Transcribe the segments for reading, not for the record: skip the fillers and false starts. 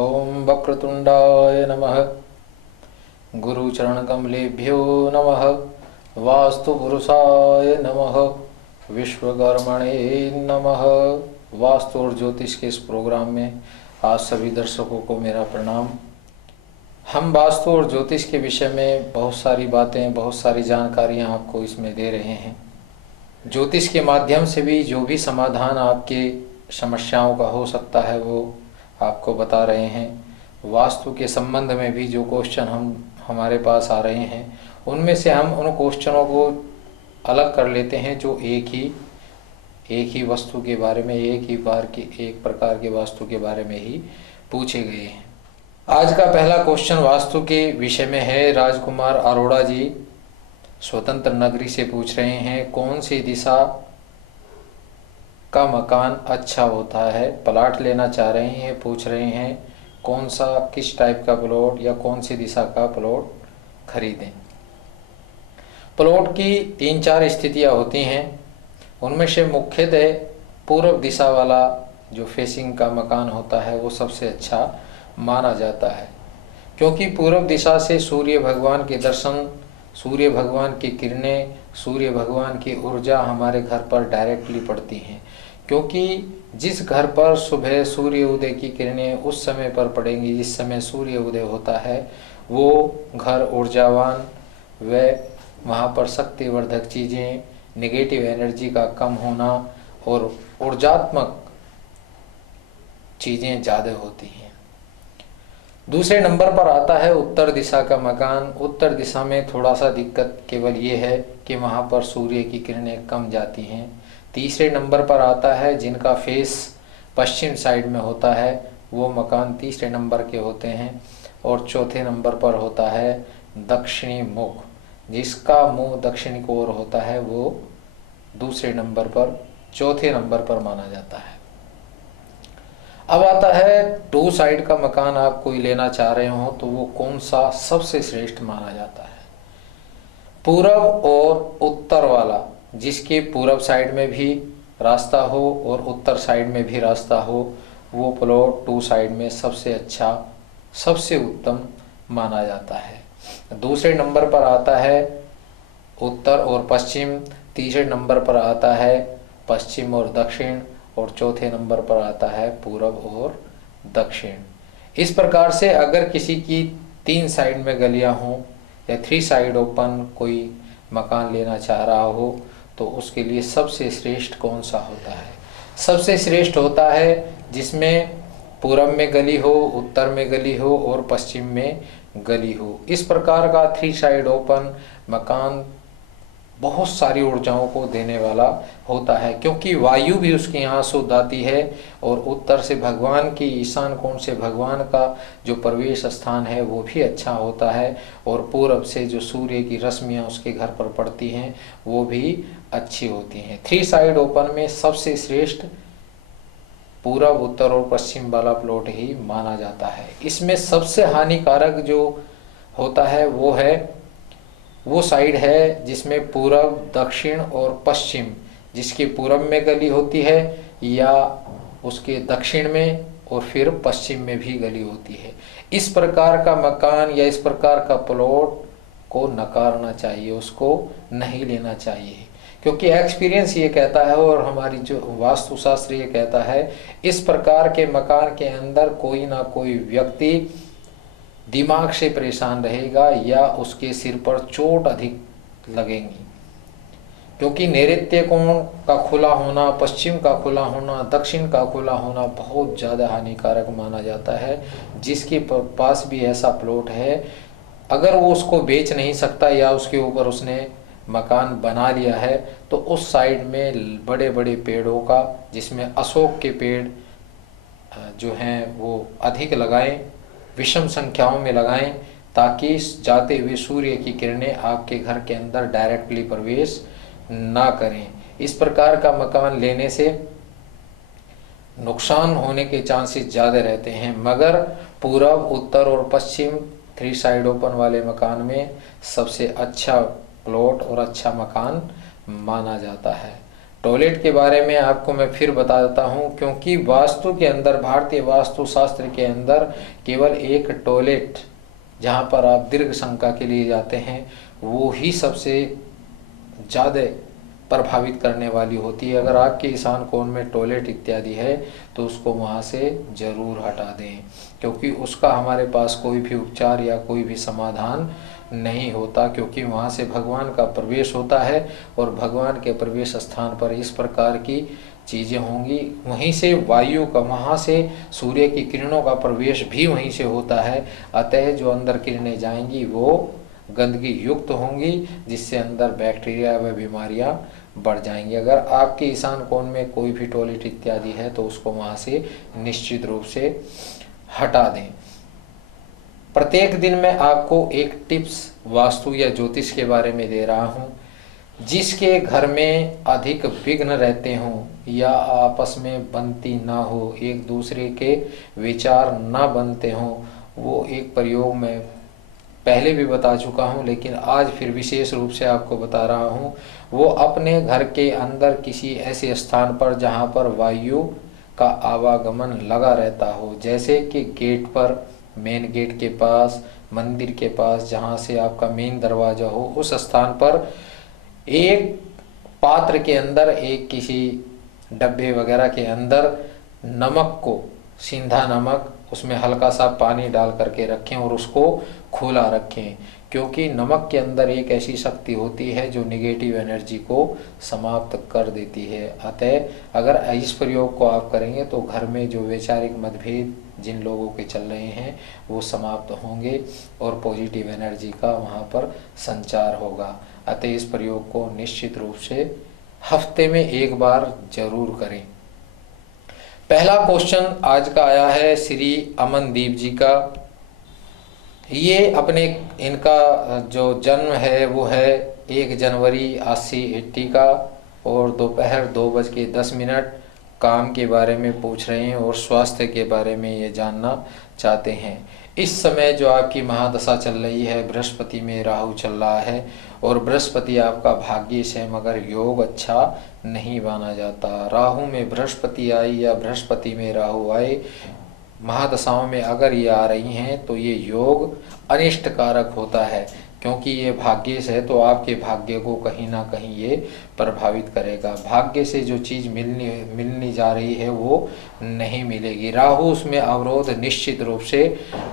ओम वक्रतुंडाय नमः। गुरुचरणकमलेभ्यो नमः। वास्तुपुरुषाय नमः। विश्वकर्मणे नमः। वास्तु और ज्योतिष के इस प्रोग्राम में आज सभी दर्शकों को मेरा प्रणाम। हम वास्तु और ज्योतिष के विषय में बहुत सारी बातें, बहुत सारी जानकारियां आपको इसमें दे रहे हैं। ज्योतिष के माध्यम से भी जो भी समाधान आपके समस्याओं का हो सकता है वो आपको बता रहे हैं। वास्तु के संबंध में भी जो क्वेश्चन हमारे पास आ रहे हैं उनमें से हम उन क्वेश्चनों को अलग कर लेते हैं जो एक ही वस्तु के बारे में, एक प्रकार के वास्तु के बारे में ही पूछे गए हैं। आज का पहला क्वेश्चन वास्तु के विषय में है। राजकुमार अरोड़ा जी स्वतंत्र नगरी से पूछ रहे हैं, कौन सी दिशा का मकान अच्छा होता है। प्लाट लेना चाह रहे हैं, पूछ रहे हैं कौन सा, किस टाइप का प्लॉट या कौन सी दिशा का प्लॉट खरीदें। प्लॉट की 3-4 स्थितियां होती हैं। उनमें से मुख्यतः पूर्व दिशा वाला जो फेसिंग का मकान होता है वो सबसे अच्छा माना जाता है, क्योंकि पूर्व दिशा से सूर्य भगवान के दर्शन, सूर्य भगवान की किरणें, सूर्य भगवान की ऊर्जा हमारे घर पर डायरेक्टली पड़ती हैं। क्योंकि जिस घर पर सुबह सूर्य उदय की किरणें उस समय पर पड़ेंगी जिस समय सूर्य उदय होता है, वो घर ऊर्जावान व वहाँ पर शक्तिवर्धक चीज़ें, नेगेटिव एनर्जी का कम होना और ऊर्जात्मक चीज़ें ज़्यादा होती हैं। दूसरे नंबर पर आता है उत्तर दिशा का मकान। उत्तर दिशा में थोड़ा सा दिक्कत केवल ये है कि वहाँ पर सूर्य की किरणें कम जाती हैं। तीसरे नंबर पर आता है जिनका फेस पश्चिम साइड में होता है, वो मकान तीसरे नंबर के होते हैं। और चौथे नंबर पर होता है दक्षिणी मुख, जिसका मुंह दक्षिण की ओर होता है, वो दूसरे नंबर पर, चौथे नंबर पर माना जाता है। अब आता है 2 साइड का मकान आप कोई लेना चाह रहे हो तो वो कौन सा सबसे श्रेष्ठ माना जाता है। पूरब और उत्तर वाला, जिसके पूरब साइड में भी रास्ता हो और उत्तर साइड में भी रास्ता हो, वो प्लॉट 2 साइड में सबसे अच्छा, सबसे उत्तम माना जाता है। दूसरे नंबर पर आता है उत्तर और पश्चिम, तीसरे नंबर पर आता है पश्चिम और दक्षिण, और चौथे नंबर पर आता है पूरब और दक्षिण। इस प्रकार से अगर किसी की 3 साइड में गलियां हों या 3 साइड ओपन कोई मकान लेना चाह रहा हो तो उसके लिए सबसे श्रेष्ठ कौन सा होता है। सबसे श्रेष्ठ होता है जिसमें पूरब में गली हो, उत्तर में गली हो और पश्चिम में गली हो। इस प्रकार का 3 साइड ओपन मकान बहुत सारी ऊर्जाओं को देने वाला होता है, क्योंकि वायु भी उसके यहाँ शुद्ध आती है और उत्तर से भगवान की, ईशान कोण से भगवान का जो प्रवेश स्थान है वो भी अच्छा होता है, और पूरब से जो सूर्य की रश्मियाँ उसके घर पर पड़ती हैं वो भी अच्छी होती हैं। 3 साइड ओपन में सबसे श्रेष्ठ पूरब, उत्तर और पश्चिम वाला प्लॉट ही माना जाता है। इसमें सबसे हानिकारक जो होता है वो साइड है जिसमें पूरब, दक्षिण और पश्चिम, जिसकी पूरब में गली होती है या उसके दक्षिण में और फिर पश्चिम में भी गली होती है। इस प्रकार का मकान या इस प्रकार का प्लॉट को नकारना चाहिए, उसको नहीं लेना चाहिए, क्योंकि एक्सपीरियंस ये कहता है और हमारी जो वास्तुशास्त्र ये कहता है, इस प्रकार के मकान के अंदर कोई ना कोई व्यक्ति दिमाग से परेशान रहेगा या उसके सिर पर चोट अधिक लगेंगी, क्योंकि नैऋत्य कोण का खुला होना, पश्चिम का खुला होना, दक्षिण का खुला होना बहुत ज़्यादा हानिकारक माना जाता है। जिसके पास भी ऐसा प्लॉट है, अगर वो उसको बेच नहीं सकता या उसके ऊपर उसने मकान बना लिया है तो उस साइड में बड़े बड़े पेड़ों का, जिसमें अशोक के पेड़ जो हैं वो अधिक लगाएं, विषम संख्याओं में लगाएं, ताकि जाते हुए सूर्य की किरणें आपके घर के अंदर डायरेक्टली प्रवेश ना करें। इस प्रकार का मकान लेने से नुकसान होने के चांसेस ज़्यादा रहते हैं, मगर पूरब, उत्तर और पश्चिम 3 साइड ओपन वाले मकान में सबसे अच्छा प्लॉट और अच्छा मकान माना जाता है। टॉयलेट के बारे में आपको मैं फिर बता देता हूँ, क्योंकि वास्तु के अंदर, भारतीय वास्तु शास्त्र के अंदर केवल एक टॉयलेट जहाँ पर आप दीर्घ शंका के लिए जाते हैं वो ही सबसे ज़्यादा प्रभावित करने वाली होती है। अगर आपके ईशान कोण में टॉयलेट इत्यादि है तो उसको वहाँ से ज़रूर हटा दें, क्योंकि उसका हमारे पास कोई भी उपचार या कोई भी समाधान नहीं होता, क्योंकि वहाँ से भगवान का प्रवेश होता है और भगवान के प्रवेश स्थान पर इस प्रकार की चीज़ें होंगी। वहीं से वायु का, वहाँ से सूर्य की किरणों का प्रवेश भी वहीं से होता है। अतः जो अंदर किरणें जाएंगी वो गंदगी युक्त होंगी, जिससे अंदर बैक्टीरिया व बीमारियां बढ़ जाएंगी। अगर आपके ईशान कोण में कोई भी टॉयलेट इत्यादि है तो उसको वहाँ से निश्चित रूप से हटा दें। प्रत्येक दिन मैं आपको एक टिप्स वास्तु या ज्योतिष के बारे में दे रहा हूँ। जिसके घर में अधिक विघ्न रहते हों या आपस में बनती ना हो, एक दूसरे के विचार ना बनते हों, वो एक प्रयोग में पहले भी बता चुका हूँ, लेकिन आज फिर विशेष रूप से आपको बता रहा हूँ। वो अपने घर के अंदर किसी ऐसे स्थान पर जहाँ पर वायु का आवागमन लगा रहता हो, जैसे कि गेट पर, मेन गेट के पास, मंदिर के पास, जहाँ से आपका मेन दरवाजा हो, उस स्थान पर एक पात्र के अंदर, एक किसी डब्बे वगैरह के अंदर नमक को, सिंधा नमक, उसमें हल्का सा पानी डाल करके रखें और उसको खुला रखें, क्योंकि नमक के अंदर एक ऐसी शक्ति होती है जो निगेटिव एनर्जी को समाप्त कर देती है। अतः अगर इस प्रयोग को आप करेंगे तो घर में जो वैचारिक मतभेद जिन लोगों के चल रहे हैं वो समाप्त होंगे और पॉजिटिव एनर्जी का वहाँ पर संचार होगा। अतः इस प्रयोग को निश्चित रूप से हफ्ते में एक बार जरूर करें। पहला क्वेश्चन आज का आया है श्री अमनदीप जी का। ये अपने, इनका जो जन्म है वो है 1 जनवरी 80 का और दोपहर 2:10 काम के बारे में पूछ रहे हैं और स्वास्थ्य के बारे में ये जानना चाहते हैं। इस समय जो आपकी महादशा चल रही है, बृहस्पति में राहु चल रहा है और बृहस्पति आपका भाग्येश है, मगर योग अच्छा नहीं माना जाता। राहु में बृहस्पति आई या बृहस्पति में राहु आए, महादशाओं में अगर ये आ रही हैं तो ये योग अनिष्ट कारक होता है, क्योंकि ये भाग्य से है तो आपके भाग्य को कहीं ना कहीं ये प्रभावित करेगा। भाग्य से जो चीज़ मिलनी जा रही है वो नहीं मिलेगी। राहु उसमें अवरोध निश्चित रूप से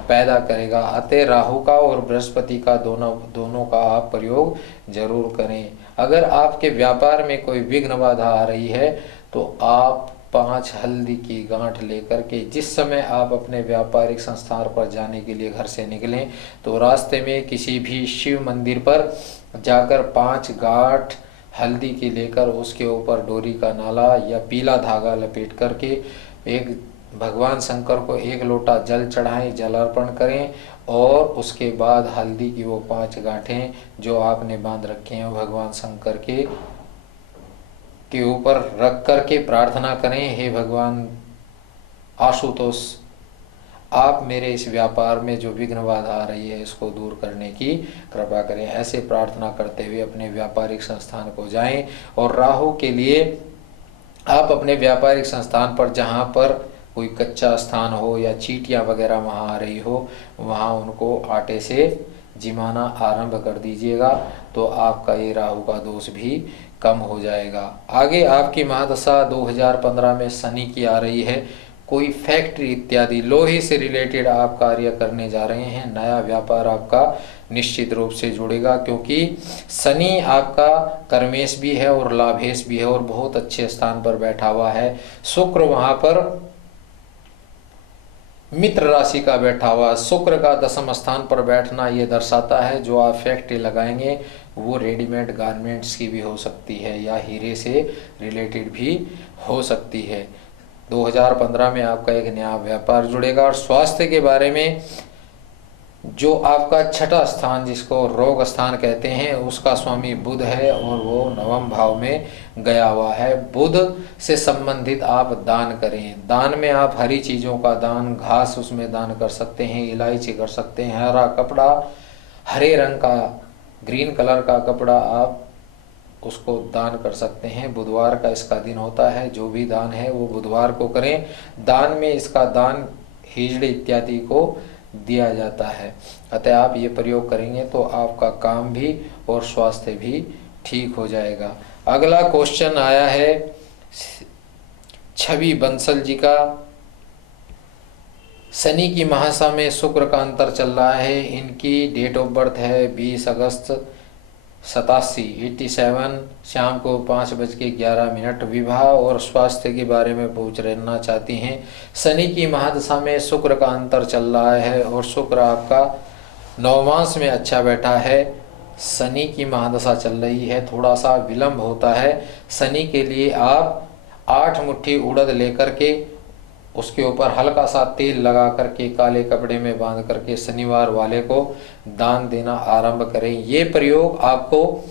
पैदा करेगा। अतः राहु का और बृहस्पति का दोनों का आप प्रयोग जरूर करें। अगर आपके व्यापार में कोई विघ्न बाधा आ रही है तो आप 5 हल्दी की गांठ लेकर के जिस समय आप अपने व्यापारिक संस्थान पर जाने के लिए घर से निकलें तो रास्ते में किसी भी शिव मंदिर पर जाकर 5 गांठ हल्दी की लेकर उसके ऊपर डोरी का नाला या पीला धागा लपेट करके एक भगवान शंकर को 1 लोटा जल चढ़ाएं, जल अर्पण करें और उसके बाद हल्दी की वो 5 गांठें जो आपने बांध रखे हैं भगवान शंकर के ऊपर रख करके प्रार्थना करें, हे भगवान आशुतोष, आप मेरे इस व्यापार में जो विघ्न बाधा आ रही है इसको दूर करने की कृपा करें। ऐसे प्रार्थना करते हुए अपने व्यापारिक संस्थान को जाएं। और राहु के लिए आप अपने व्यापारिक संस्थान पर जहां पर कोई कच्चा स्थान हो या चींटियां वगैरह वहां आ रही हो, वहां उनको आटे से जिमाना आरंभ कर दीजिएगा, तो आपका ये राहु का दोष भी कम हो जाएगा। आगे आपकी महादशा 2015 में शनि की आ रही है। कोई फैक्ट्री इत्यादि लोहे से रिलेटेड आप कार्य करने जा रहे हैं, नया व्यापार आपका निश्चित रूप से जुड़ेगा, क्योंकि शनि आपका कर्मेश भी है और लाभेश भी है और बहुत अच्छे स्थान पर बैठा हुआ है। शुक्र वहां पर मित्र राशि का बैठा हुआ, शुक्र का 10वें स्थान पर बैठना ये दर्शाता है जो आप फैक्ट्री लगाएंगे वो रेडीमेड गारमेंट्स की भी हो सकती है या हीरे से रिलेटेड भी हो सकती है। 2015 में आपका एक नया व्यापार जुड़ेगा। और स्वास्थ्य के बारे में जो आपका 6ठा स्थान जिसको रोग स्थान कहते हैं उसका स्वामी बुध है और वो 9वें भाव में गया हुआ है। बुध से संबंधित आप दान करें। दान में आप हरी चीज़ों का दान, घास उसमें दान कर सकते हैं, इलायची कर सकते हैं, हरा कपड़ा, हरे रंग का, ग्रीन कलर का कपड़ा आप उसको दान कर सकते हैं। बुधवार का इसका दिन होता है, जो भी दान है वो बुधवार को करें। दान में इसका दान हिजड़े इत्यादि को दिया जाता है। अतः आप ये प्रयोग करेंगे तो आपका काम भी और स्वास्थ्य भी ठीक हो जाएगा। अगला क्वेश्चन आया है छवि बंसल जी का। शनि की महादशा में शुक्र का अंतर चल रहा है। इनकी डेट ऑफ बर्थ है 20 अगस्त 87 शाम को 5:11। विवाह और स्वास्थ्य के बारे में पूछना चाहती हैं। शनि की महादशा में शुक्र का अंतर चल रहा है और शुक्र आपका नवमांश में अच्छा बैठा है। शनि की महादशा चल रही है, थोड़ा सा विलंब होता है। शनि के लिए आप 8 मुट्ठी उड़द लेकर के उसके ऊपर हल्का सा तेल लगा करके काले कपड़े में बांध करके शनिवार वाले को दान देना आरंभ करें। ये प्रयोग आपको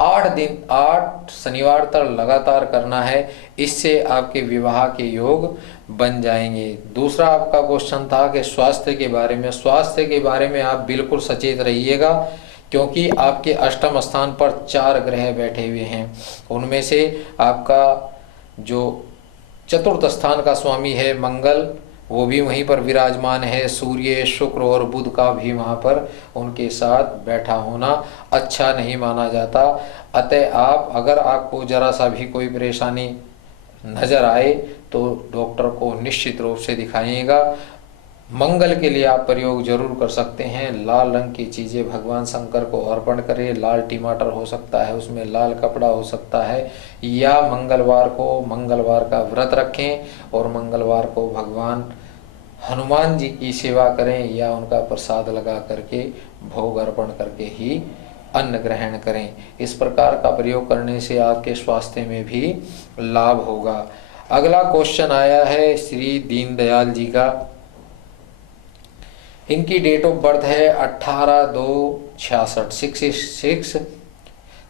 8 शनिवार तक लगातार करना है। इससे आपके विवाह के योग बन जाएंगे। दूसरा आपका क्वेश्चन था कि स्वास्थ्य के बारे में। स्वास्थ्य के बारे में आप बिल्कुल सचेत रहिएगा, क्योंकि आपके अष्टम स्थान पर 4 ग्रह बैठे हुए हैं। उनमें से आपका जो चतुर्थ स्थान का स्वामी है मंगल, वो भी वहीं पर विराजमान है। सूर्य, शुक्र और बुध का भी वहाँ पर उनके साथ बैठा होना अच्छा नहीं माना जाता। अतः आप अगर आपको जरा सा भी कोई परेशानी नजर आए तो डॉक्टर को निश्चित रूप से दिखाइएगा। मंगल के लिए आप प्रयोग जरूर कर सकते हैं। लाल रंग की चीज़ें भगवान शंकर को अर्पण करें। लाल टमाटर हो सकता है, उसमें लाल कपड़ा हो सकता है, या मंगलवार का व्रत रखें और मंगलवार को भगवान हनुमान जी की सेवा करें या उनका प्रसाद लगा करके भोग अर्पण करके ही अन्न ग्रहण करें। इस प्रकार का प्रयोग करने से आपके स्वास्थ्य में भी लाभ होगा। अगला क्वेश्चन आया है श्री दीनदयाल जी का। इनकी डेट ऑफ बर्थ है 18/2/66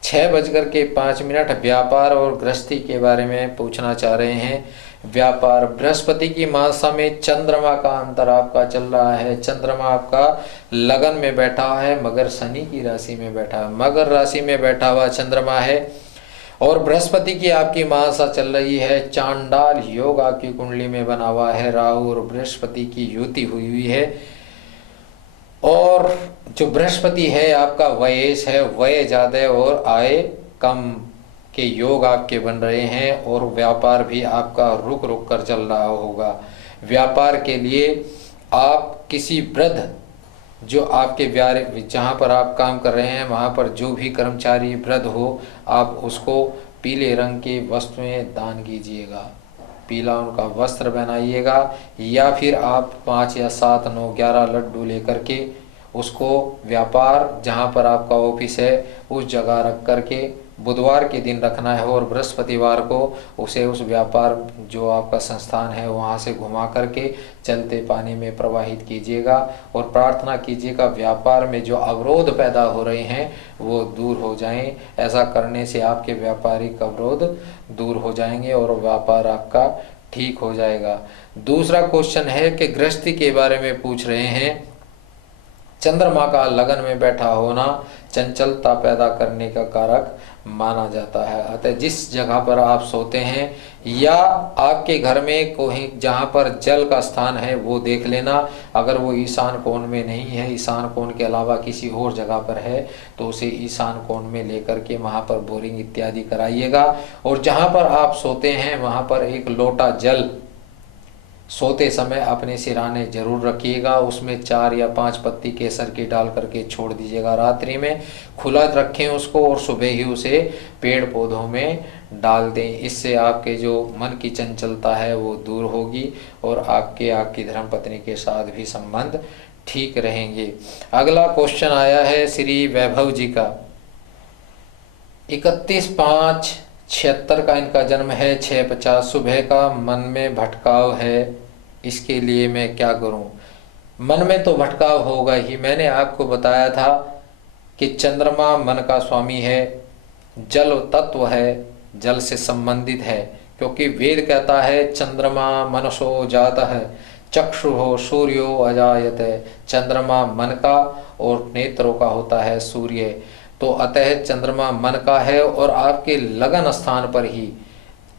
6:05। व्यापार और गृहस्थी के बारे में पूछना चाह रहे हैं। व्यापार, बृहस्पति की महादशा में चंद्रमा का अंतर आपका चल रहा है। चंद्रमा आपका लगन में बैठा है, मगर शनि की राशि में बैठा है। मगर राशि में बैठा हुआ चंद्रमा है और बृहस्पति की आपकी महादशा चल रही है। चांडाल योग आपकी कुंडली में बना हुआ है। राहु और बृहस्पति की युति हुई है। और जो बृहस्पति है आपका वयेश है, व्यय ज्यादा और आय कम के योग आपके बन रहे हैं। और व्यापार भी आपका रुक रुक कर चल रहा होगा। व्यापार के लिए आप किसी वृद्ध, जो आपके जहाँ पर आप काम कर रहे हैं वहाँ पर जो भी कर्मचारी वृद्ध हो, आप उसको पीले रंग की वस्तुएं दान कीजिएगा। पीला उनका वस्त्र बनाइएगा, या फिर आप 5 या 7, 9, 11 लड्डू लेकर के उसको व्यापार जहाँ पर आपका ऑफिस है उस जगह रख करके बुधवार के दिन रखना है और बृहस्पतिवार को उसे उस व्यापार जो आपका संस्थान है वहाँ से घुमा करके चलते पानी में प्रवाहित कीजिएगा और प्रार्थना कीजिएगा व्यापार में जो अवरोध पैदा हो रहे हैं वो दूर हो जाएं। ऐसा करने से आपके व्यापारिक अवरोध दूर हो जाएंगे और व्यापार आपका ठीक हो जाएगा। दूसरा क्वेश्चन है कि गृहस्थी के बारे में पूछ रहे हैं। चंद्रमा का लगन में बैठा होना चंचलता पैदा करने का कारक माना जाता है। अतः जिस जगह पर आप सोते हैं या आपके घर में कोई जहाँ पर जल का स्थान है वो देख लेना। अगर वो ईशान कोण में नहीं है, ईशान कोण के अलावा किसी और जगह पर है, तो उसे ईशान कोण में लेकर के वहाँ पर बोरिंग इत्यादि कराइएगा। और जहाँ पर आप सोते हैं वहाँ पर एक लोटा जल सोते समय अपने सिराने जरूर रखिएगा। उसमें 4 या 5 पत्ती केसर की डाल करके छोड़ दीजिएगा। रात्रि में खुला रखें उसको और सुबह ही उसे पेड़ पौधों में डाल दें। इससे आपके जो मन की चंचलता है वो दूर होगी और आपकी धर्मपत्नी के साथ भी संबंध ठीक रहेंगे। अगला क्वेश्चन आया है श्री वैभव जी का। 31/5/76 का इनका जन्म है। 6:50 सुबह का। मन में भटकाव है, इसके लिए मैं क्या करूं? मन में तो भटकाव होगा ही। मैंने आपको बताया था कि चंद्रमा मन का स्वामी है, जल तत्व है, जल से संबंधित है। क्योंकि वेद कहता है चंद्रमा मनसो जातः चक्षुः सूर्यो अजायते। चंद्रमा मन का और नेत्रों का होता है सूर्य। तो अतः चंद्रमा मन का है और आपके लगन स्थान पर ही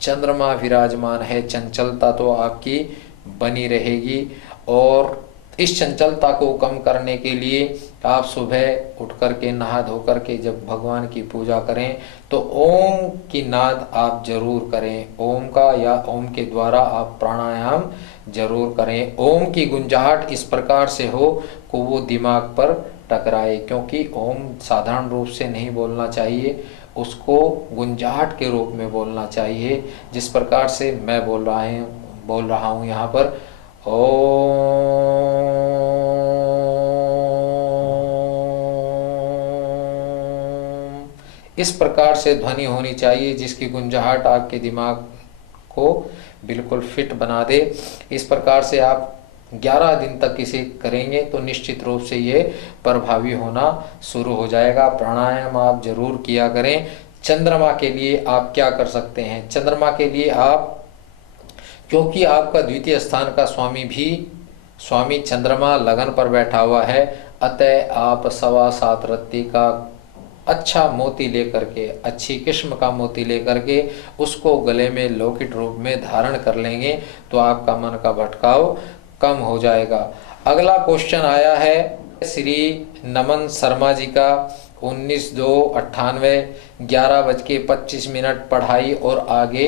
चंद्रमा विराजमान है। चंचलता तो आपकी बनी रहेगी और इस चंचलता को कम करने के लिए आप सुबह उठ करके नहा धो करके जब भगवान की पूजा करें तो ओम की नाद आप जरूर करें। ओम का या ओम के द्वारा आप प्राणायाम जरूर करें। ओम की गुंजाहट इस प्रकार से हो कि वो दिमाग पर टकराए, क्योंकि ओम साधारण रूप से नहीं बोलना चाहिए, उसको गुंजाहट के रूप में बोलना चाहिए, जिस प्रकार से मैं बोल रहा हूँ यहाँ पर ओम। इस प्रकार से ध्वनि होनी चाहिए जिसकी गुंजाहट आपके दिमाग को बिल्कुल फिट बना दे। इस प्रकार से आप 11 दिन तक इसे करेंगे तो निश्चित रूप से ये प्रभावी होना शुरू हो जाएगा। प्राणायाम आप जरूर किया करें। चंद्रमा के लिए आप क्या कर सकते हैं? चंद्रमा के लिए आप, क्योंकि आपका द्वितीय स्थान का स्वामी चंद्रमा लगन पर बैठा हुआ है, अतः आप 7.25 रत्ती का अच्छा मोती लेकर के, अच्छी किस्म का मोती लेकर के उसको गले में लॉकेट रूप में धारण कर लेंगे तो आपका मन का भटकाव कम हो जाएगा। अगला क्वेश्चन आया है श्री नमन शर्मा जी का, 19/2/98, 11:25 पढ़ाई और आगे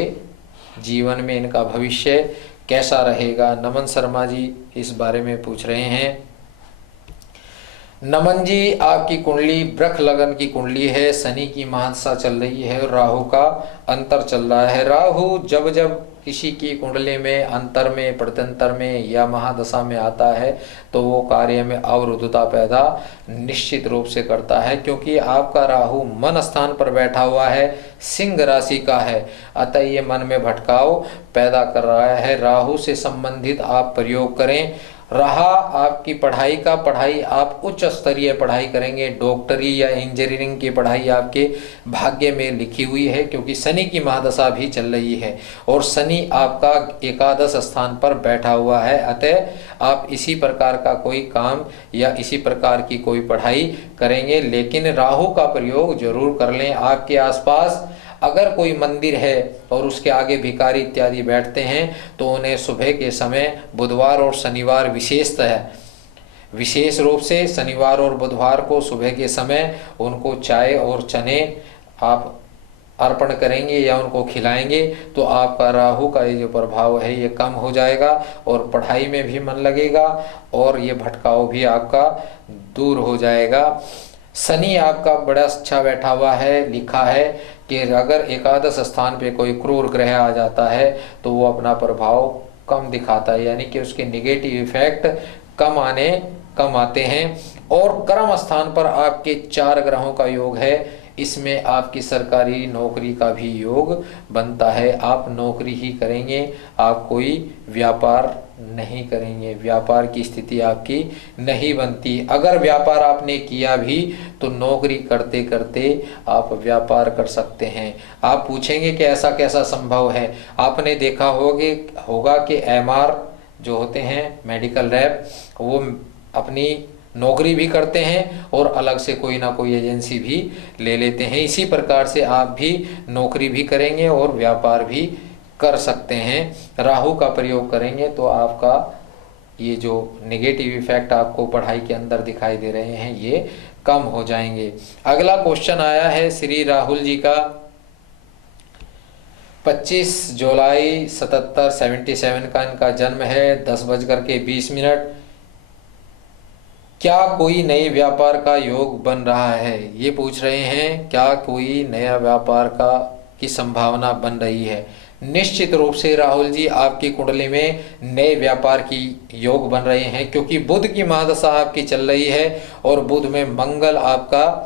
जीवन में इनका भविष्य कैसा रहेगा। नमन शर्मा जी इस बारे में पूछ रहे हैं। नमन जी, आपकी कुंडली वृक्ष लगन की कुंडली है, शनि की महादशा चल रही है और राहु का अंतर चल रहा है। राहु जब जब किसी की कुंडली में अंतर में, प्रत्यंतर में या महादशा में आता है तो वो कार्य में अवरुद्धता पैदा निश्चित रूप से करता है, क्योंकि आपका राहु मन स्थान पर बैठा हुआ है, सिंह राशि का है, अतः ये मन में भटकाव पैदा कर रहा है। राहु से संबंधित आप प्रयोग करें। रहा आपकी पढ़ाई का, पढ़ाई आप उच्च स्तरीय पढ़ाई करेंगे, डॉक्टरी या इंजीनियरिंग की पढ़ाई आपके भाग्य में लिखी हुई है, क्योंकि शनि की महादशा भी चल रही है और शनि आपका एकादश स्थान पर बैठा हुआ है, अतः आप इसी प्रकार का कोई काम या इसी प्रकार की कोई पढ़ाई करेंगे। लेकिन राहु का प्रयोग जरूर कर लें। आपके आसपास अगर कोई मंदिर है और उसके आगे भिखारी इत्यादि बैठते हैं तो उन्हें सुबह के समय बुधवार और शनिवार विशेष रूप से शनिवार और बुधवार को सुबह के समय उनको चाय और चने आप अर्पण करेंगे या उनको खिलाएंगे तो आपका राहु का ये जो प्रभाव है ये कम हो जाएगा और पढ़ाई में भी मन लगेगा और ये भटकाव भी आपका दूर हो जाएगा। शनि आपका बड़ा अच्छा बैठा हुआ है, लिखा है कि अगर एकादश स्थान पे कोई क्रूर ग्रह आ जाता है तो वो अपना प्रभाव कम दिखाता है, यानी कि उसके नेगेटिव इफेक्ट कम आते हैं। और कर्म स्थान पर आपके 4 ग्रहों का योग है, इसमें आपकी सरकारी नौकरी का भी योग बनता है। आप नौकरी ही करेंगे, आप कोई व्यापार नहीं करेंगे, व्यापार की स्थिति आपकी नहीं बनती। अगर व्यापार आपने किया भी तो नौकरी करते करते आप व्यापार कर सकते हैं। आप पूछेंगे कि ऐसा कैसा संभव है? आपने देखा होगा कि MR जो होते हैं मेडिकल रैप, वो अपनी नौकरी भी करते हैं और अलग से कोई ना कोई एजेंसी भी ले लेते हैं। इसी प्रकार से आप भी नौकरी भी करेंगे और व्यापार भी कर सकते हैं। राहु का प्रयोग करेंगे तो आपका ये जो नेगेटिव इफेक्ट आपको पढ़ाई के अंदर दिखाई दे रहे हैं ये कम हो जाएंगे। अगला क्वेश्चन आया है श्री राहुल जी का, 25 जुलाई 77 का इनका जन्म है, 10:20। क्या कोई नए व्यापार का योग बन रहा है? ये पूछ रहे हैं, क्या कोई नया व्यापार की संभावना बन रही है? निश्चित रूप से राहुल जी आपकी कुंडली में नए व्यापार की योग बन रहे हैं, क्योंकि बुध की महादशा आपकी चल रही है और बुध में मंगल आपका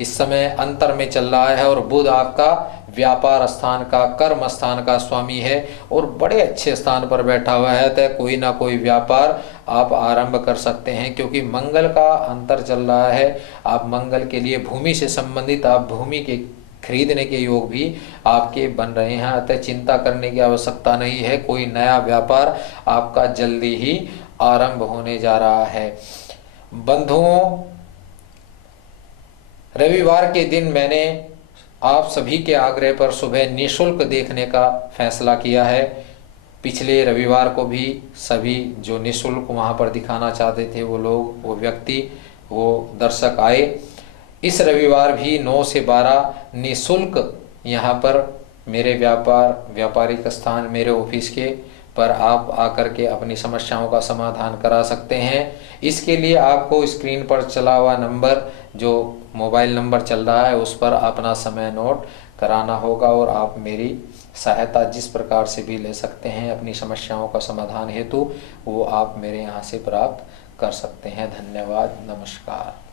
इस समय अंतर में चल रहा है और बुध आपका व्यापार स्थान का, कर्म स्थान का स्वामी है और बड़े अच्छे स्थान पर बैठा हुआ है, तो कोई ना कोई व्यापार आप आरंभ कर सकते हैं। क्योंकि मंगल का अंतर चल रहा है, आप मंगल के लिए भूमि से संबंधित आप भूमि के खरीदने के योग भी आपके बन रहे हैं, अतः चिंता करने की आवश्यकता नहीं है। कोई नया व्यापार आपका जल्दी ही आरंभ होने जा रहा है। बंधुओं, रविवार के दिन मैंने आप सभी के आग्रह पर सुबह निःशुल्क देखने का फैसला किया है। पिछले रविवार को भी सभी जो निःशुल्क वहाँ पर दिखाना चाहते थे वो लोग, वो व्यक्ति, वो दर्शक आए। इस रविवार भी 9 से 12 निःशुल्क यहाँ पर मेरे व्यापारिक स्थान, मेरे ऑफिस के पर आप आकर के अपनी समस्याओं का समाधान करा सकते हैं। इसके लिए आपको स्क्रीन पर चला हुआ नंबर, जो मोबाइल नंबर चल रहा है, उस पर अपना समय नोट कराना होगा और आप मेरी सहायता जिस प्रकार से भी ले सकते हैं अपनी समस्याओं का समाधान हेतु, वो आप मेरे यहाँ से प्राप्त कर सकते हैं। धन्यवाद, नमस्कार।